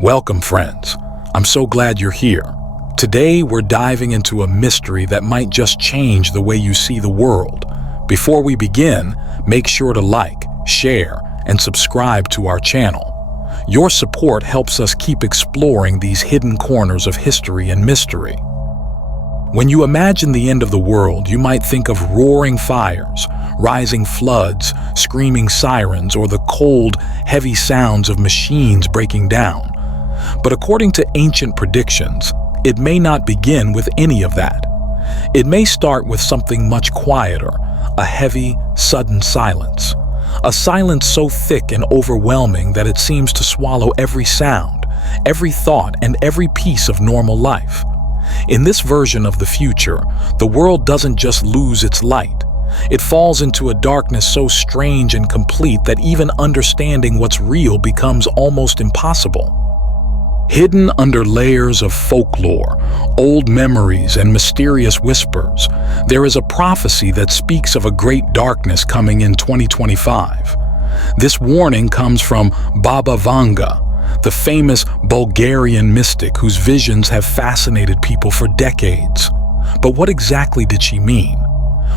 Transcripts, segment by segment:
Welcome, friends. I'm so glad you're here. Today, we're diving into a mystery that might just change the way you see the world. Before we begin, make sure to like, share, and subscribe to our channel. Your support helps us keep exploring these hidden corners of history and mystery. When you imagine the end of the world, you might think of roaring fires, rising floods, screaming sirens, or the cold, heavy sounds of machines breaking down. But according to ancient predictions, it may not begin with any of that. It may start with something much quieter, a heavy, sudden silence. A silence so thick and overwhelming that it seems to swallow every sound, every thought, and every piece of normal life. In this version of the future, the world doesn't just lose its light. It falls into a darkness so strange and complete that even understanding what's real becomes almost impossible. Hidden under layers of folklore, old memories, and mysterious whispers, there is a prophecy that speaks of a great darkness coming in 2025. This warning comes from Baba Vanga, the famous Bulgarian mystic whose visions have fascinated people for decades. But what exactly did she mean?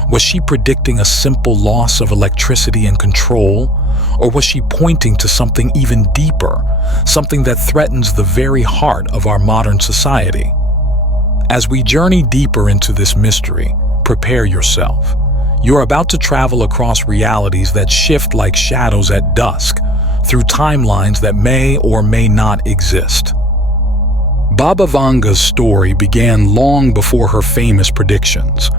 Was she predicting a simple loss of electricity and control? Or was she pointing to something even deeper, something that threatens the very heart of our modern society? As we journey deeper into this mystery, prepare yourself. You're about to travel across realities that shift like shadows at dusk, through timelines that may or may not exist. Baba Vanga's story began long before her famous predictions.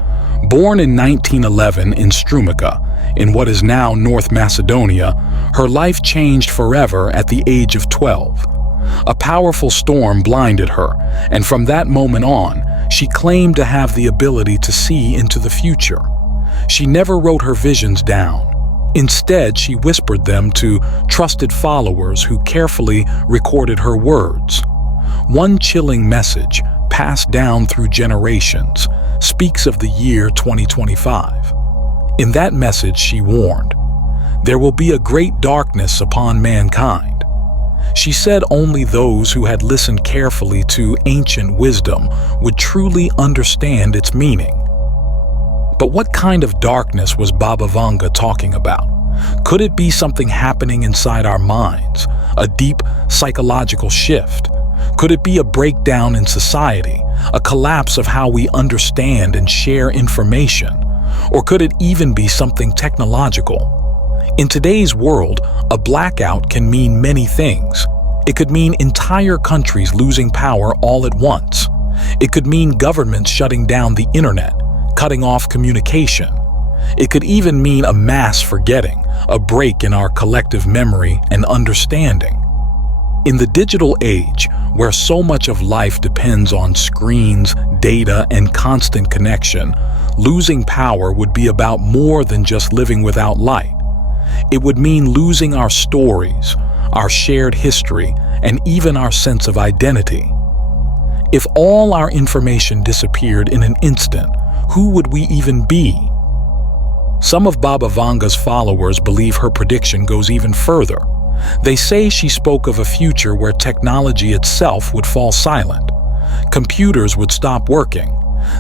Born in 1911 in Strumica, in what is now North Macedonia, her life changed forever at the age of 12. A powerful storm blinded her, and from that moment on, she claimed to have the ability to see into the future. She never wrote her visions down. Instead, she whispered them to trusted followers who carefully recorded her words. One chilling message, passed down through generations, speaks of the year 2025. In that message, she warned, "There will be a great darkness upon mankind." She said only those who had listened carefully to ancient wisdom would truly understand its meaning. But what kind of darkness was Baba Vanga talking about? Could it be something happening inside our minds, a deep psychological shift? Could it be a breakdown in society, a collapse of how we understand and share information? Or could it even be something technological? In today's world, a blackout can mean many things. It could mean entire countries losing power all at once. It could mean governments shutting down the internet, cutting off communication. It could even mean a mass forgetting, a break in our collective memory and understanding. In the digital age, where so much of life depends on screens, data, and constant connection, losing power would be about more than just living without light. It would mean losing our stories, our shared history, and even our sense of identity. If all our information disappeared in an instant, who would we even be? Some of Baba Vanga's followers believe her prediction goes even further. They say she spoke of a future where technology itself would fall silent. Computers would stop working.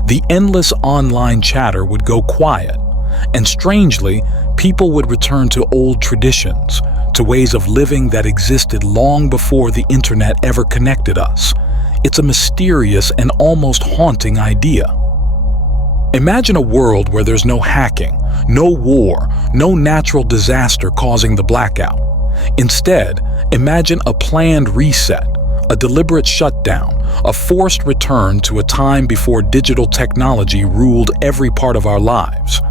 The endless online chatter would go quiet. And strangely, people would return to old traditions, to ways of living that existed long before the internet ever connected us. It's a mysterious and almost haunting idea. Imagine a world where there's no hacking, no war, no natural disaster causing the blackout. Instead, imagine a planned reset, a deliberate shutdown, a forced return to a time before digital technology ruled every part of our lives.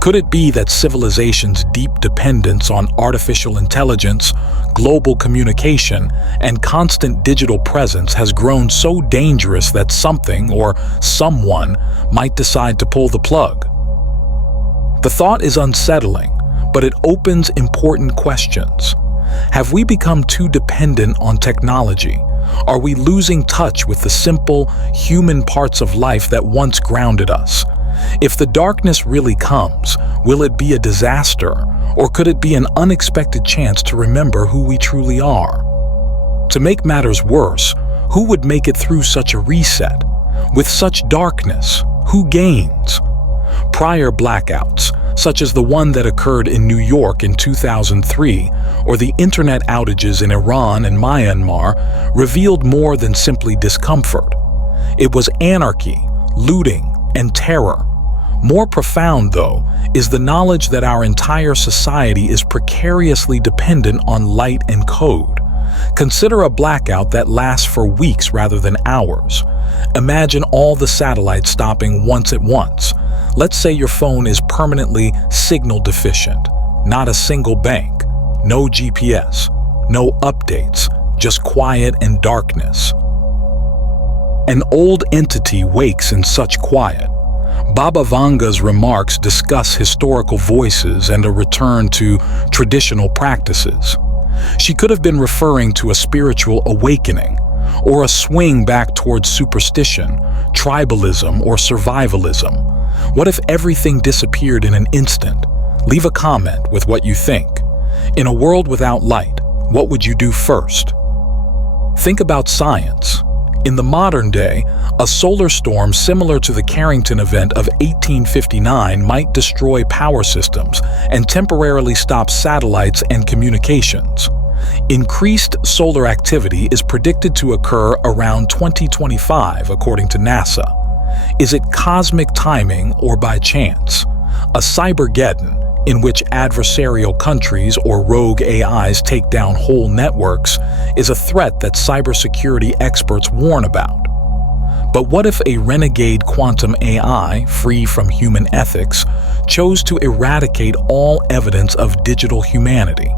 Could it be that civilization's deep dependence on artificial intelligence, global communication, and constant digital presence has grown so dangerous that something or someone might decide to pull the plug? The thought is unsettling, but it opens important questions. Have we become too dependent on technology? Are we losing touch with the simple, human parts of life that once grounded us? If the darkness really comes, will it be a disaster, or could it be an unexpected chance to remember who we truly are? To make matters worse, who would make it through such a reset? With such darkness, who gains? Prior blackouts, such as the one that occurred in New York in 2003, or the internet outages in Iran and Myanmar, revealed more than simply discomfort. It was anarchy, looting, and terror. More profound, though, is the knowledge that our entire society is precariously dependent on light and code. Consider a blackout that lasts for weeks rather than hours. Imagine all the satellites stopping once at once. Let's say your phone is permanently signal deficient. Not a single bank, no GPS, no updates, just quiet and darkness. An old entity wakes in such quiet. Baba Vanga's remarks discuss historical voices and a return to traditional practices. She could have been referring to a spiritual awakening, or a swing back towards superstition, tribalism, or survivalism. What if everything disappeared in an instant? Leave a comment with what you think. In a world without light, what would you do first? Think about science. In the modern day, a solar storm similar to the Carrington event of 1859 might destroy power systems and temporarily stop satellites and communications. Increased solar activity is predicted to occur around 2025, according to NASA. Is it cosmic timing or by chance? A cybergeddon, in which adversarial countries or rogue AIs take down whole networks, is a threat that cybersecurity experts warn about. But what if a renegade quantum AI, free from human ethics, chose to eradicate all evidence of digital humanity?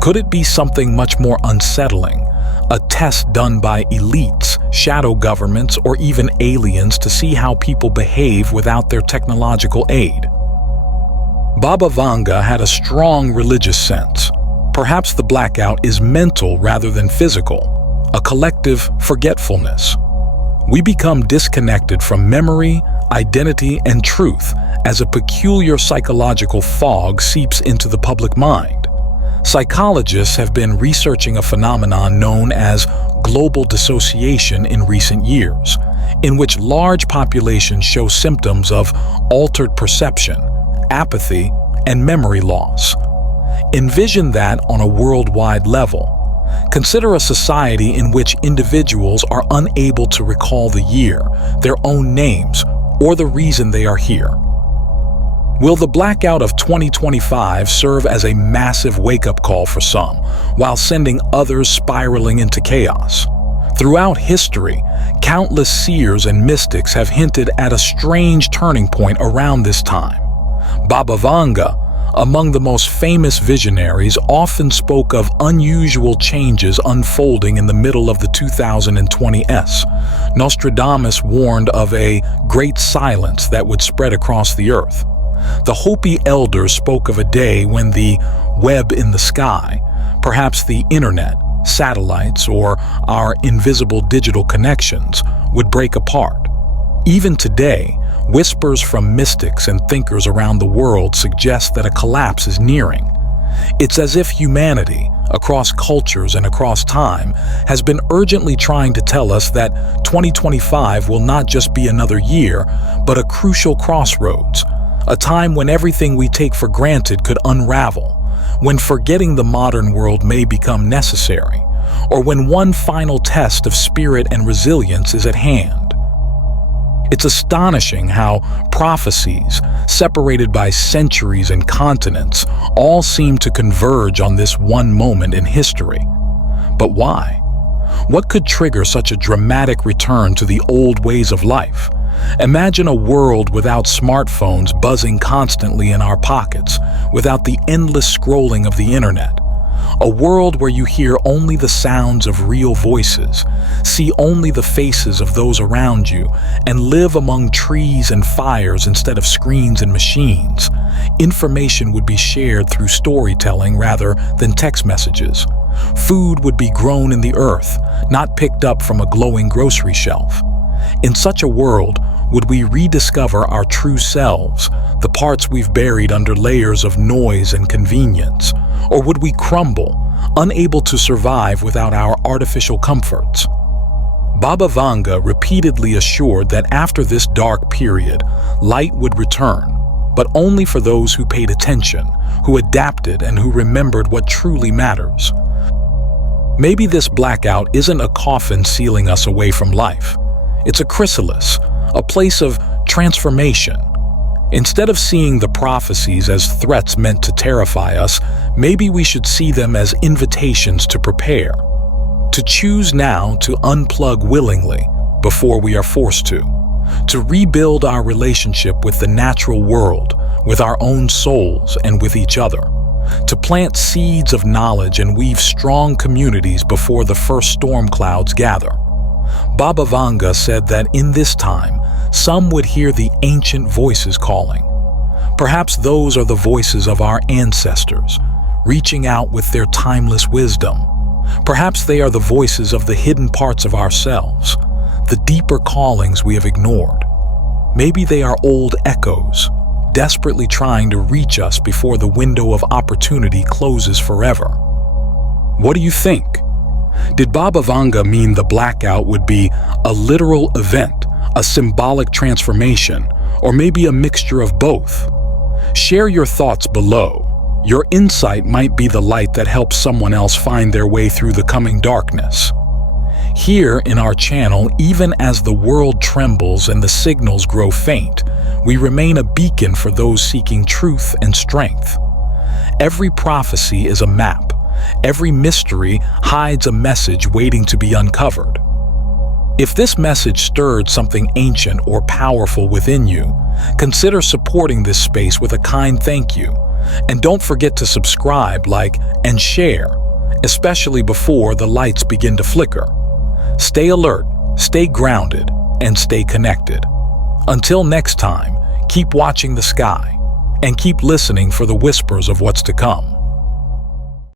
Could it be something much more unsettling? A test done by elites, shadow governments, or even aliens to see how people behave without their technological aid? Baba Vanga had a strong religious sense. Perhaps the blackout is mental rather than physical, a collective forgetfulness. We become disconnected from memory, identity, and truth as a peculiar psychological fog seeps into the public mind. Psychologists have been researching a phenomenon known as global dissociation in recent years, in which large populations show symptoms of altered perception, apathy, and memory loss. Envision that on a worldwide level. Consider a society in which individuals are unable to recall the year, their own names, or the reason they are here. Will the blackout of 2025 serve as a massive wake-up call for some, while sending others spiraling into chaos? Throughout history, countless seers and mystics have hinted at a strange turning point around this time. Baba Vanga, among the most famous visionaries, often spoke of unusual changes unfolding in the middle of the 2020s. Nostradamus warned of a great silence that would spread across the earth. The Hopi elders spoke of a day when the web in the sky, perhaps the internet, satellites, or our invisible digital connections, would break apart. Even today, whispers from mystics and thinkers around the world suggest that a collapse is nearing. It's as if humanity, across cultures and across time, has been urgently trying to tell us that 2025 will not just be another year, but a crucial crossroads, a time when everything we take for granted could unravel, when forgetting the modern world may become necessary, or when one final test of spirit and resilience is at hand. It's astonishing how prophecies, separated by centuries and continents, all seem to converge on this one moment in history. But why? What could trigger such a dramatic return to the old ways of life? Imagine a world without smartphones buzzing constantly in our pockets, without the endless scrolling of the internet. A world where you hear only the sounds of real voices, see only the faces of those around you, and live among trees and fires instead of screens and machines. Information would be shared through storytelling rather than text messages. Food would be grown in the earth, not picked up from a glowing grocery shelf. In such a world, would we rediscover our true selves, the parts we've buried under layers of noise and convenience? Or would we crumble, unable to survive without our artificial comforts. Baba Vanga repeatedly assured that after this dark period, light would return, but only for those who paid attention, who adapted, and who remembered what truly matters. Maybe this blackout isn't a coffin sealing us away from life. It's a chrysalis, a place of transformation. Instead of seeing the prophecies as threats meant to terrify us, maybe we should see them as invitations to prepare. To choose now to unplug willingly before we are forced to rebuild our relationship with the natural world, with our own souls, and with each other, to plant seeds of knowledge and weave strong communities before the first storm clouds gather. Baba Vanga said that in this time, some would hear the ancient voices calling. Perhaps those are the voices of our ancestors, reaching out with their timeless wisdom. Perhaps they are the voices of the hidden parts of ourselves, the deeper callings we have ignored. Maybe they are old echoes, desperately trying to reach us before the window of opportunity closes forever. What do you think? Did Baba Vanga mean the blackout would be a literal event, a symbolic transformation, or maybe a mixture of both? Share your thoughts below. Your insight might be the light that helps someone else find their way through the coming darkness. Here in our channel, even as the world trembles and the signals grow faint, we remain a beacon for those seeking truth and strength. Every prophecy is a map. Every mystery hides a message waiting to be uncovered. If this message stirred something ancient or powerful within you, consider supporting this space with a kind thank you. And don't forget to subscribe, like, and share, especially before the lights begin to flicker. Stay alert, stay grounded, and stay connected. Until next time, keep watching the sky and keep listening for the whispers of what's to come.